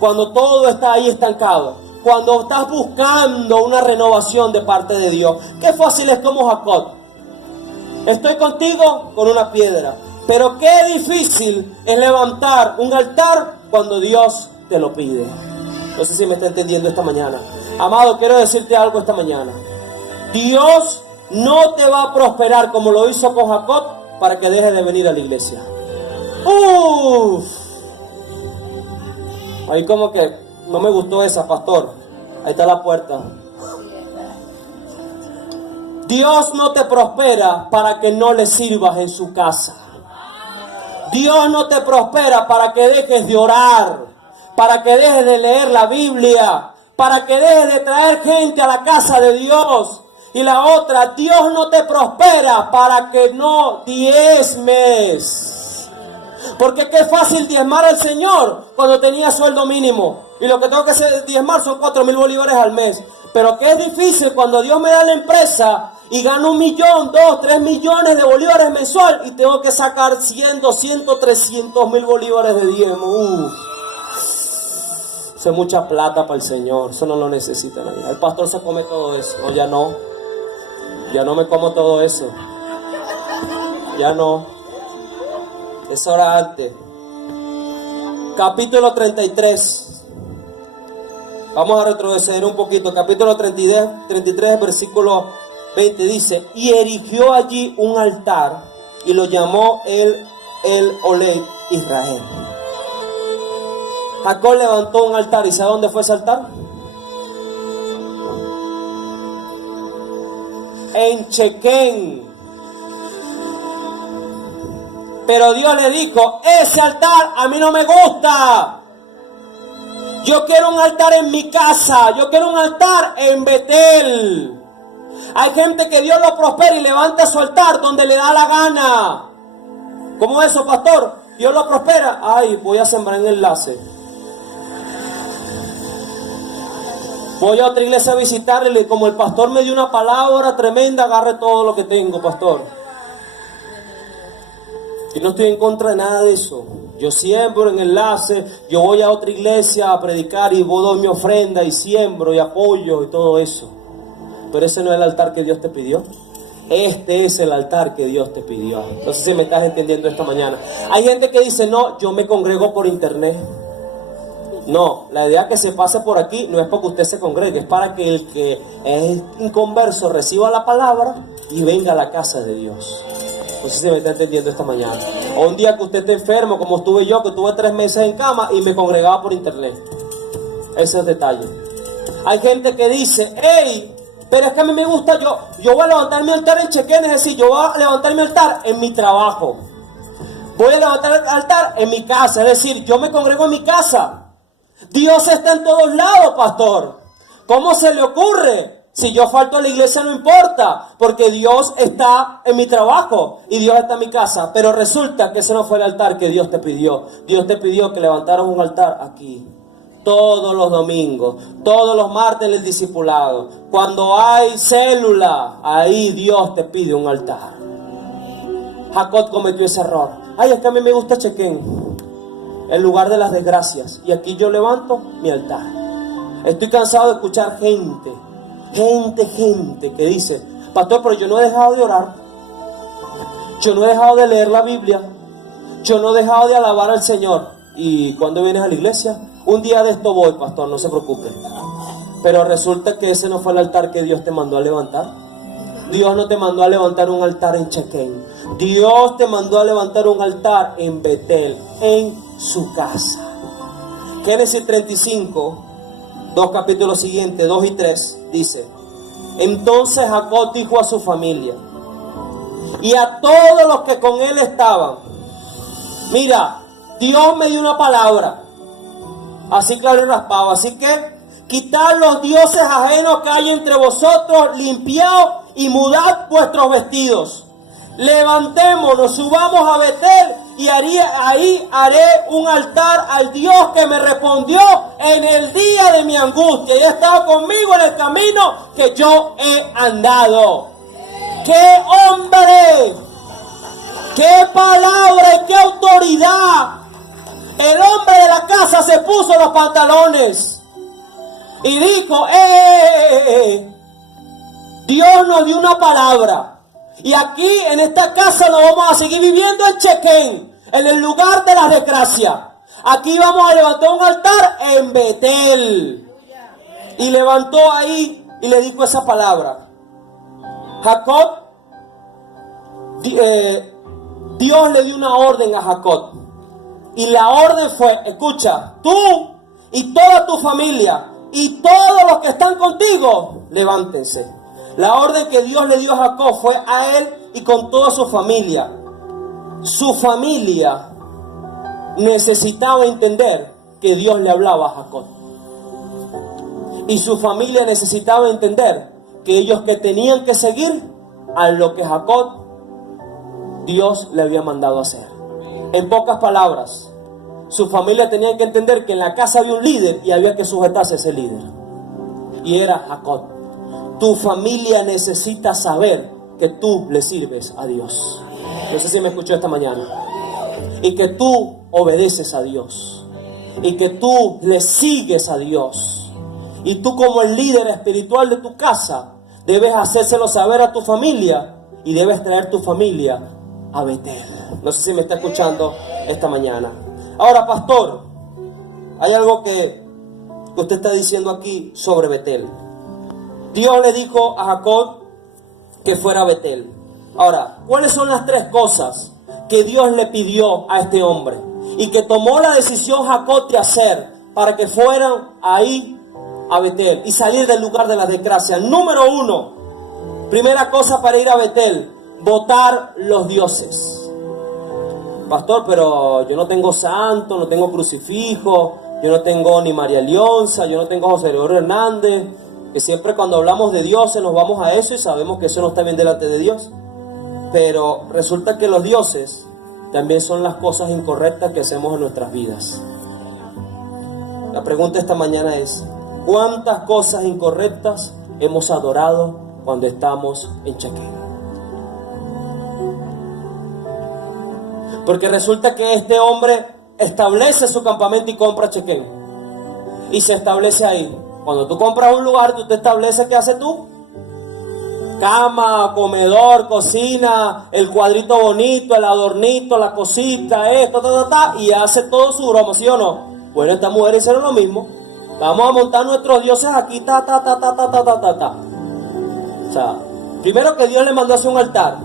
cuando todo está ahí estancado, cuando estás buscando una renovación de parte de Dios. Qué fácil es como Jacob: estoy contigo con una piedra. Pero qué difícil es levantar un altar cuando Dios te lo pide. No sé si me está entendiendo esta mañana. Amado, quiero decirte algo esta mañana. Dios no te va a prosperar como lo hizo con Jacob para que dejes de venir a la iglesia. Ahí como que no me gustó esa, pastor. Ahí está la puerta. Dios no te prospera para que no le sirvas en su casa. Dios no te prospera para que dejes de orar, para que dejes de leer la Biblia, para que dejes de traer gente a la casa de Dios. Y la otra: Dios no te prospera para que no diezmes. Porque qué fácil diezmar al Señor cuando tenía sueldo mínimo, y lo que tengo que hacer diezmar son 4,000 bolívares al mes. Pero que es difícil cuando Dios me da la empresa y gano 1 millón, 2, 3 millones de bolívares mensual, y tengo que sacar 100, 200, 300 mil bolívares de diezmo. Eso es mucha plata para el Señor. Eso no lo necesita nadie. El pastor se come todo eso. No, ya no. Ya no me como todo eso. Ya no. Eso era antes. Capítulo 33. Vamos a retroceder un poquito. Capítulo 33, versículo 20 dice: y erigió allí un altar y lo llamó el Oled Israel. Jacob levantó un altar, ¿y sabe dónde fue ese altar? En Chequén. Pero Dios le dijo: ese altar a mí no me gusta. Yo quiero un altar en mi casa. Yo quiero un altar en Betel. Hay gente que Dios lo prospera y levanta su altar donde le da la gana. ¿Cómo es eso, pastor? Dios lo prospera. Ay, voy a sembrar en enlace. Voy a otra iglesia a visitarle, como el pastor me dio una palabra tremenda, agarre todo lo que tengo, pastor. Y no estoy en contra de nada de eso. Yo siembro en enlace, yo voy a otra iglesia a predicar y doy mi ofrenda y siembro y apoyo y todo eso. Pero ese no es el altar que Dios te pidió. Este es el altar que Dios te pidió. No sé si me estás entendiendo esta mañana. Hay gente que dice, no, yo me congrego por internet. No, la idea que se pase por aquí no es porque usted se congregue, es para que el que es inconverso reciba la palabra y venga a la casa de Dios. No sé si me está entendiendo esta mañana. O un día que usted esté enfermo, como estuve yo, que tuve 3 meses en cama y me congregaba por internet. Ese es el detalle. Hay gente que dice, hey, pero es que a mí me gusta, yo voy a levantar mi altar en Chequén, es decir, yo voy a levantar mi altar en mi trabajo. Voy a levantar el altar en mi casa, es decir, yo me congrego en mi casa. Dios está en todos lados, pastor. ¿Cómo se le ocurre? Si yo falto a la iglesia no importa, porque Dios está en mi trabajo y Dios está en mi casa. Pero resulta que ese no fue el altar que Dios te pidió. Dios te pidió que levantaras un altar aquí. Todos los domingos, todos los martes del discipulado. Cuando hay célula, ahí Dios te pide un altar. Jacob cometió ese error. Ay, es que a mí me gusta Chequén, el lugar de las desgracias, y aquí yo levanto mi altar. Estoy cansado de escuchar gente que dice, pastor, pero yo no he dejado de orar, yo no he dejado de leer la Biblia, yo no he dejado de alabar al Señor. ¿Y cuando vienes a la iglesia? Un día de esto voy, pastor, no se preocupe. Pero resulta que ese no fue el altar que Dios te mandó a levantar. Dios no te mandó a levantar un altar en Chequén. Dios te mandó a levantar un altar en Betel, en su casa. Génesis 35, 2 capítulos siguientes, 2 y 3, dice: entonces Jacob dijo a su familia y a todos los que con él estaban: mira, Dios me dio una palabra, así claro y raspado, así que quitad los dioses ajenos que hay entre vosotros, limpiad y mudad vuestros vestidos. Levantémonos, subamos a Betel y ahí haré un altar al Dios que me respondió en el día de mi angustia y ha estado conmigo en el camino que yo he andado. ¡Qué hombre! ¡Qué palabra y qué autoridad! El hombre de la casa se puso los pantalones y dijo, Dios nos dio una palabra. Y aquí en esta casa nos vamos a seguir viviendo en Chequén, en el lugar de la desgracia. Aquí vamos a levantar un altar en Betel. Y levantó ahí y le dijo esa palabra. Jacob, Dios le dio una orden a Jacob. Y la orden fue, escucha, tú y toda tu familia y todos los que están contigo, levántense. La orden que Dios le dio a Jacob fue a él y con toda su familia. Su familia necesitaba entender que Dios le hablaba a Jacob. Y su familia necesitaba entender que ellos que tenían que seguir a lo que Jacob, Dios le había mandado hacer. En pocas palabras, su familia tenía que entender que en la casa había un líder y había que sujetarse a ese líder. Y era Jacob. Tu familia necesita saber que tú le sirves a Dios. No sé si me escuchó esta mañana. Y que tú obedeces a Dios. Y que tú le sigues a Dios. Y tú como el líder espiritual de tu casa debes hacérselo saber a tu familia. Y debes traer tu familia a Betel. No sé si me está escuchando esta mañana. Ahora, pastor, hay algo que usted está diciendo aquí sobre Betel. Dios le dijo a Jacob que fuera a Betel. Ahora, ¿cuáles son las 3 cosas que Dios le pidió a este hombre? Y que tomó la decisión Jacob de hacer para que fueran ahí a Betel y salir del lugar de la desgracia. Número 1, primera cosa para ir a Betel: botar los dioses. Pastor, pero yo no tengo santo, no tengo crucifijo, yo no tengo ni María Leonza, yo no tengo José Gregorio Hernández. Que siempre cuando hablamos de dioses nos vamos a eso y sabemos que eso no está bien delante de Dios. Pero resulta que los dioses también son las cosas incorrectas que hacemos en nuestras vidas. La pregunta esta mañana es: ¿Cuántas cosas incorrectas hemos adorado cuando estamos en Chequén? Porque resulta que este hombre establece su campamento y compra Chequén. Y se establece ahí. Cuando tú compras un lugar, tú te estableces, ¿qué haces tú? Cama, comedor, cocina, el cuadrito bonito, el adornito, la cosita, esto, y hace todo su broma, ¿sí o no? Bueno, estas mujeres hicieron lo mismo. Vamos a montar nuestros dioses aquí, O sea, primero que Dios le mandó a hacer un altar.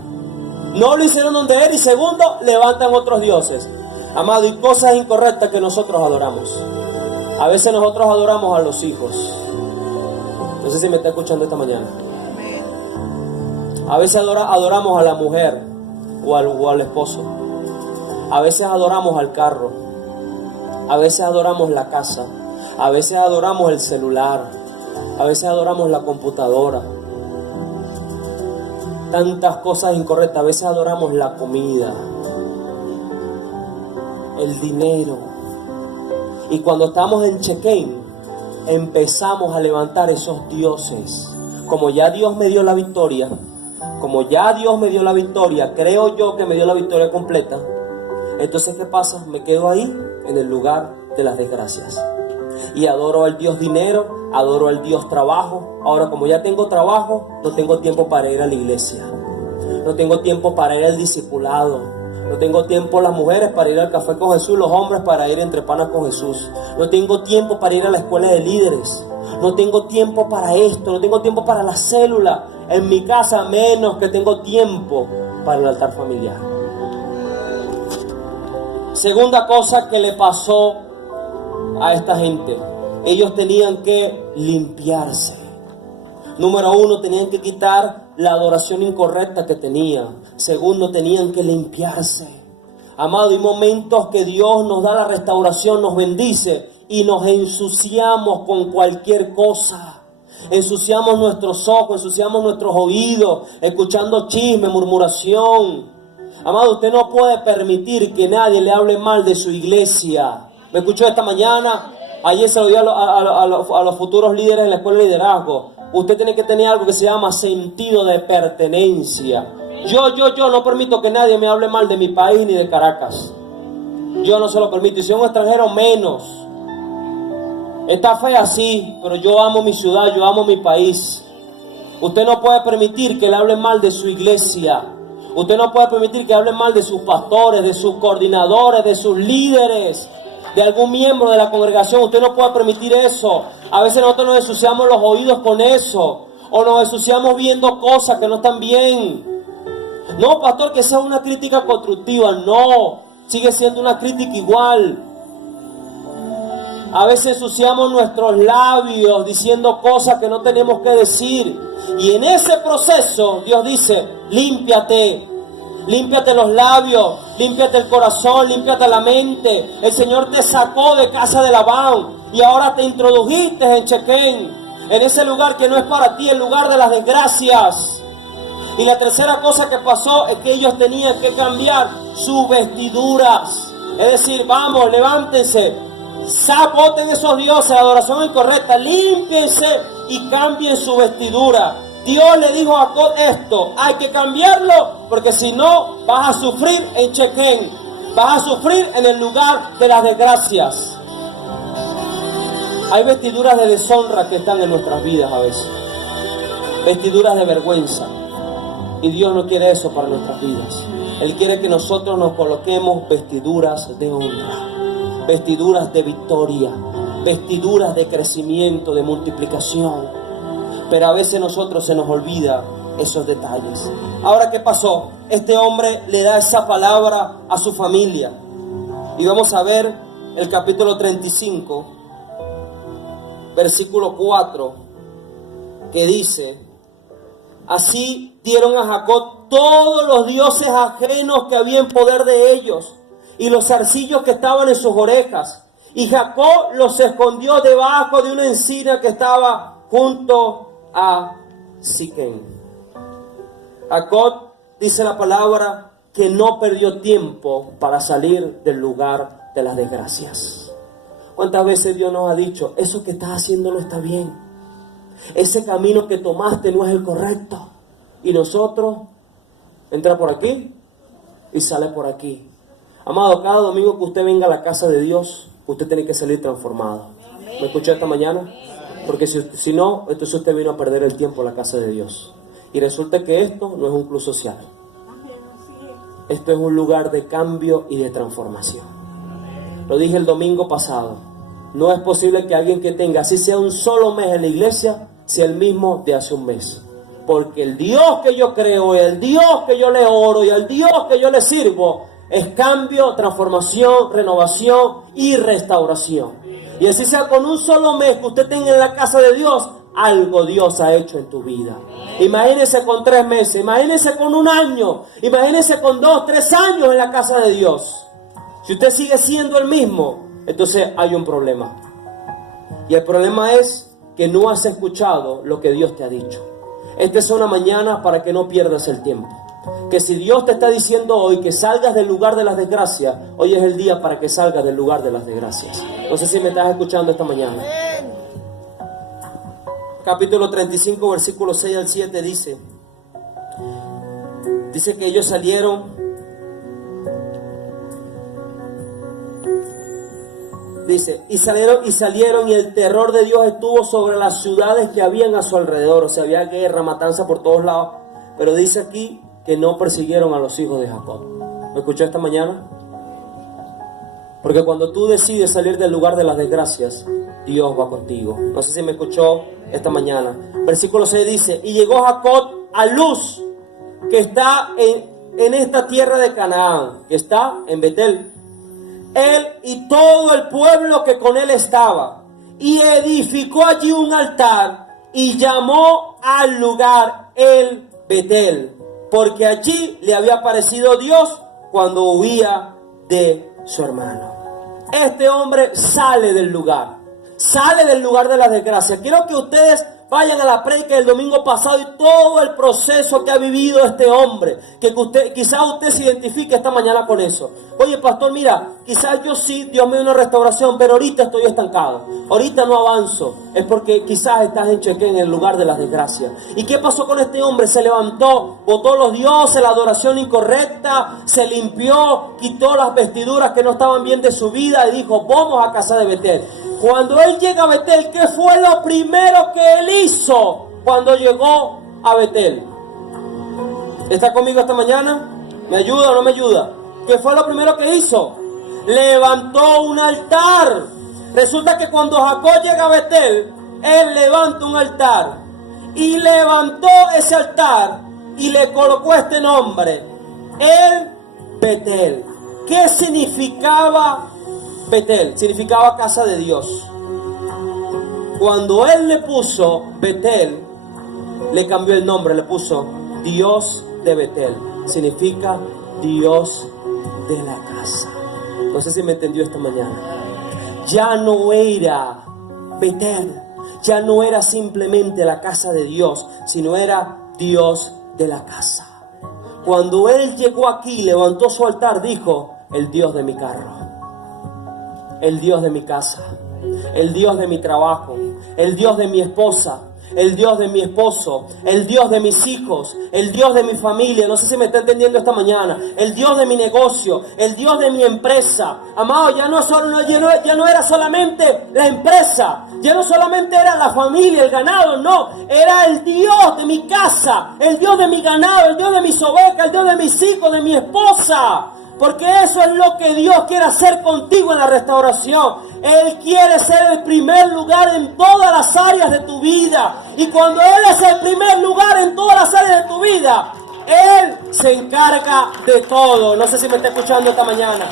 No lo hicieron donde era, y segundo, levantan otros dioses. Amado, y cosas incorrectas que nosotros adoramos. A veces nosotros adoramos a los hijos. No sé si me está escuchando esta mañana. A veces adoramos a la mujer o al esposo. A veces adoramos al carro. A veces adoramos la casa. A veces adoramos el celular. A veces adoramos la computadora. Tantas cosas incorrectas. A veces adoramos la comida, el dinero. Y cuando estamos en Chequén, empezamos a levantar esos dioses. Como ya Dios me dio la victoria, creo yo que me dio la victoria completa. Entonces, ¿qué pasa? Me quedo ahí en el lugar de las desgracias. Y adoro al Dios dinero, adoro al Dios trabajo. Ahora, como ya tengo trabajo, no tengo tiempo para ir a la iglesia. No tengo tiempo para ir al discipulado. No tengo tiempo las mujeres para ir al café con Jesús, los hombres para ir entre panas con Jesús. No tengo tiempo para ir a la escuela de líderes. No tengo tiempo para esto, no tengo tiempo para la célula. En mi casa menos que tengo tiempo para el altar familiar. Segunda cosa que le pasó a esta gente. Ellos tenían que limpiarse. Número uno, tenían que quitar la adoración incorrecta que tenían. Segundo, tenían que limpiarse. Amado, hay momentos que Dios nos da la restauración, nos bendice y nos ensuciamos con cualquier cosa. Ensuciamos nuestros ojos, ensuciamos nuestros oídos, escuchando chisme, murmuración. Amado, usted no puede permitir que nadie le hable mal de su iglesia. ¿Me escuchó esta mañana? Ayer se lo dio a los futuros líderes en la escuela de liderazgo. Usted tiene que tener algo que se llama sentido de pertenencia. Yo no permito que nadie me hable mal de mi país ni de Caracas. Yo no se lo permito. Y si un extranjero, menos. Está fea, sí, pero yo amo mi ciudad, yo amo mi país. Usted no puede permitir que le hablen mal de su iglesia. Usted no puede permitir que hablen mal de sus pastores, de sus coordinadores, de sus líderes, de algún miembro de la congregación. Usted no puede permitir eso. A veces nosotros nos ensuciamos los oídos con eso, o nos ensuciamos viendo cosas que no están bien. No, pastor, que esa es una crítica constructiva. No, sigue siendo una crítica igual. A veces ensuciamos nuestros labios diciendo cosas que no tenemos que decir. Y en ese proceso Dios dice, límpiate. Límpiate los labios, límpiate el corazón, límpiate la mente. El Señor te sacó de casa de Labán y ahora te introdujiste en Chequén, en ese lugar que no es para ti, el lugar de las desgracias. Y la tercera cosa que pasó es que ellos tenían que cambiar sus vestiduras. Es decir, vamos, levántense, boten esos dioses, la adoración incorrecta, límpiense y cambien su vestidura. Dios le dijo a Jacob esto, hay que cambiarlo, porque si no vas a sufrir en Chequén, vas a sufrir en el lugar de las desgracias. Hay vestiduras de deshonra que están en nuestras vidas a veces, vestiduras de vergüenza, y Dios no quiere eso para nuestras vidas. Él quiere que nosotros nos coloquemos vestiduras de honra, vestiduras de victoria, vestiduras de crecimiento, de multiplicación. Pero a veces nosotros se nos olvida esos detalles. Ahora, ¿qué pasó? Este hombre le da esa palabra a su familia. Y vamos a ver el capítulo 35, versículo 4, que dice: así dieron a Jacob todos los dioses ajenos que había en poder de ellos, y los zarcillos que estaban en sus orejas. Y Jacob los escondió debajo de una encina que estaba junto a Siquén. Jacob, dice la palabra, que no perdió tiempo para salir del lugar de las desgracias. ¿Cuántas veces Dios nos ha dicho, eso que estás haciendo no está bien? Ese camino que tomaste no es el correcto. Y nosotros, entra por aquí y sale por aquí. Amado, cada domingo que usted venga a la casa de Dios, usted tiene que salir transformado. ¿Me escuchó esta mañana? Porque si no, entonces usted vino a perder el tiempo en la casa de Dios. Y resulta que esto no es un club social. Esto es un lugar de cambio y de transformación. Lo dije el domingo pasado. No es posible que alguien que tenga, así sea un solo mes en la iglesia, sea el mismo de hace un mes. Porque el Dios que yo creo, y el Dios que yo le oro, y el Dios que yo le sirvo, es cambio, transformación, renovación y restauración. Y así sea con un solo mes que usted tenga en la casa de Dios, algo Dios ha hecho en tu vida. Imagínese con 3 meses, imagínese con 1 año, imagínese con 2, 3 años en la casa de Dios. Si usted sigue siendo el mismo, entonces hay un problema. Y el problema es que no has escuchado lo que Dios te ha dicho. Esta es una mañana para que no pierdas el tiempo. Que si Dios te está diciendo hoy que salgas del lugar de las desgracias, hoy es el día para que salgas del lugar de las desgracias. No sé si me estás escuchando esta mañana. Capítulo 35, versículos 6 al 7 dice que ellos salieron. Dice, y salieron y el terror de Dios estuvo sobre las ciudades que habían a su alrededor. O sea, había guerra, matanza por todos lados. Pero dice aquí que no persiguieron a los hijos de Jacob. ¿Me escuchó esta mañana? Porque cuando tú decides salir del lugar de las desgracias, Dios va contigo. No sé si me escuchó esta mañana. Versículo 6 dice, y llegó Jacob a Luz, que está en esta tierra de Canaán, que está en Betel. Él y todo el pueblo que con él estaba, y edificó allí un altar y llamó al lugar el Betel, porque allí le había aparecido Dios cuando huía de su hermano. Este hombre sale del lugar de la desgracia. Quiero que ustedes vayan a la prédica del domingo pasado y todo el proceso que ha vivido este hombre, que quizás usted se identifique esta mañana con eso. Oye, pastor, mira, quizás yo sí, Dios me dio una restauración, pero ahorita estoy estancado, ahorita no avanzo. Es porque quizás estás en cheque en el lugar de las desgracias. ¿Y qué pasó con este hombre? Se levantó, botó los dioses, la adoración incorrecta, se limpió, quitó las vestiduras que no estaban bien de su vida y dijo, vamos a casa de Betel. Cuando él llega a Betel, ¿qué fue lo primero que él hizo cuando llegó a Betel? ¿Está conmigo esta mañana? ¿Me ayuda o no me ayuda? ¿Qué fue lo primero que hizo? Levantó un altar. Resulta que cuando Jacob llega a Betel, él levanta un altar. Y levantó ese altar y le colocó este nombre, el Betel. ¿Qué significaba Betel? Significaba casa de Dios. Cuando él le puso Betel, le cambió el nombre, le puso Dios de Betel. Significa Dios de la casa. No sé si me entendió esta mañana. Ya no era Betel, ya no era simplemente la casa de Dios, sino era Dios de la casa. Cuando él llegó aquí, levantó su altar, dijo, el Dios de mi carro, el Dios de mi casa, el Dios de mi trabajo, el Dios de mi esposa, el Dios de mi esposo, el Dios de mis hijos, el Dios de mi familia. No sé si me está entendiendo esta mañana. El Dios de mi negocio, el Dios de mi empresa. Amado, ya no era solamente la empresa, ya no solamente era la familia, el ganado, no. Era el Dios de mi casa, el Dios de mi ganado, el Dios de mis ovejas, el Dios de mis hijos, de mi esposa. Porque eso es lo que Dios quiere hacer contigo en la restauración. Él quiere ser el primer lugar en todas las áreas de tu vida. Y cuando Él es el primer lugar en todas las áreas de tu vida, Él se encarga de todo. No sé si me está escuchando esta mañana.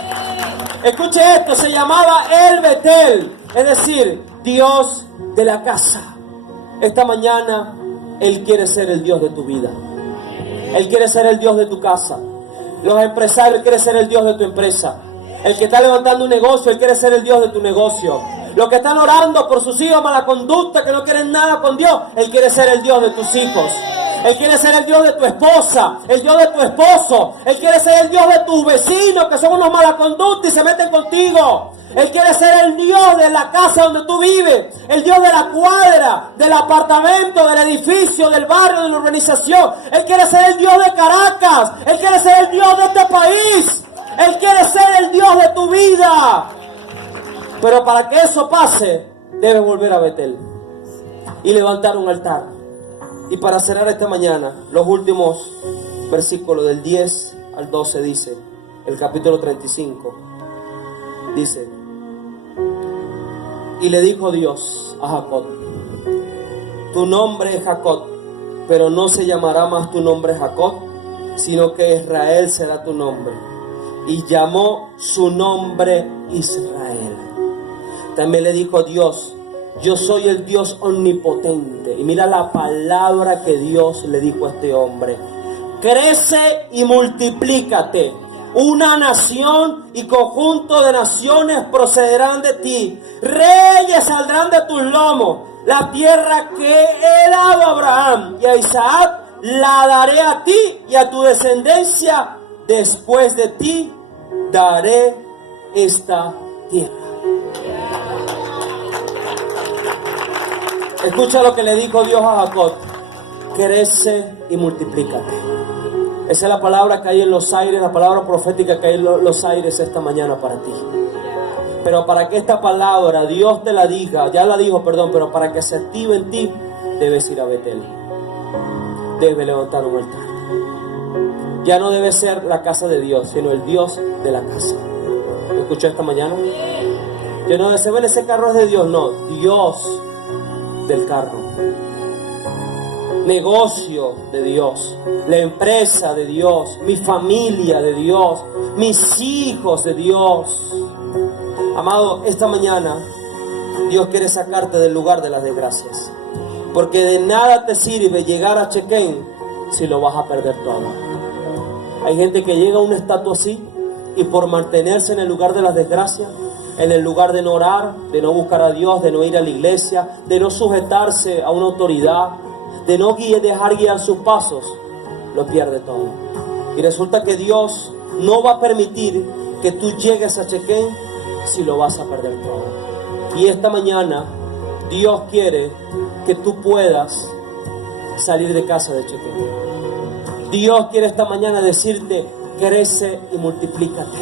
Escuche esto, se llamaba el Betel, es decir, Dios de la casa. Esta mañana Él quiere ser el Dios de tu vida. Él quiere ser el Dios de tu casa. Los empresarios quieren ser el Dios de tu empresa. El que está levantando un negocio, Él quiere ser el Dios de tu negocio. Los que están orando por sus hijos mala conducta, que no quieren nada con Dios, Él quiere ser el Dios de tus hijos. Él quiere ser el Dios de tu esposa, el Dios de tu esposo. Él quiere ser el Dios de tus vecinos que son unos malaconductos y se meten contigo. Él quiere ser el Dios de la casa donde tú vives, el Dios de la cuadra, del apartamento, del edificio, del barrio, de la urbanización. Él quiere ser el Dios de Caracas. Él quiere ser el Dios de este país. Él quiere ser el Dios de tu vida. Pero para que eso pase, debes volver a Betel y levantar un altar. Y para cerrar esta mañana, los últimos versículos del 10 al 12 dice, el capítulo 35, dice: y le dijo Dios a Jacob: tu nombre es Jacob, pero no se llamará más tu nombre Jacob, sino que Israel será tu nombre. Y llamó su nombre Israel. También le dijo Dios: yo soy el Dios omnipotente. Y mira la palabra que Dios le dijo a este hombre: crece y multiplícate. Una nación y conjunto de naciones procederán de ti. Reyes saldrán de tus lomos. La tierra que he dado a Abraham y a Isaac la daré a ti y a tu descendencia. Después de ti daré esta tierra. Escucha lo que le dijo Dios a Jacob: crece y multiplícate. Esa es la palabra que hay en los aires, la palabra profética que hay en los aires esta mañana para ti. Pero para que esta palabra Dios te la diga, ya la dijo, perdón, pero para que se active en ti, debes ir a Betel. Debes levantar un altar. Ya no debe ser la casa de Dios, sino el Dios de la casa. ¿Lo escuchó esta mañana? Que no se ve ese carro es de Dios, no, Dios del carro. Negocio de Dios, la empresa de Dios, mi familia de Dios, mis hijos de Dios. Amado, esta mañana Dios quiere sacarte del lugar de las desgracias, porque de nada te sirve llegar a Chequén si lo vas a perder todo. Hay gente que llega a un estatus así y por mantenerse en el lugar de las desgracias, en el lugar de no orar, de no buscar a Dios, de no ir a la iglesia, de no sujetarse a una autoridad, de no dejar guiar sus pasos, lo pierde todo. Y resulta que Dios no va a permitir que tú llegues a Chequén si lo vas a perder todo. Y esta mañana Dios quiere que tú puedas salir de casa de Chequén. Dios quiere esta mañana decirte: crece y multiplícate.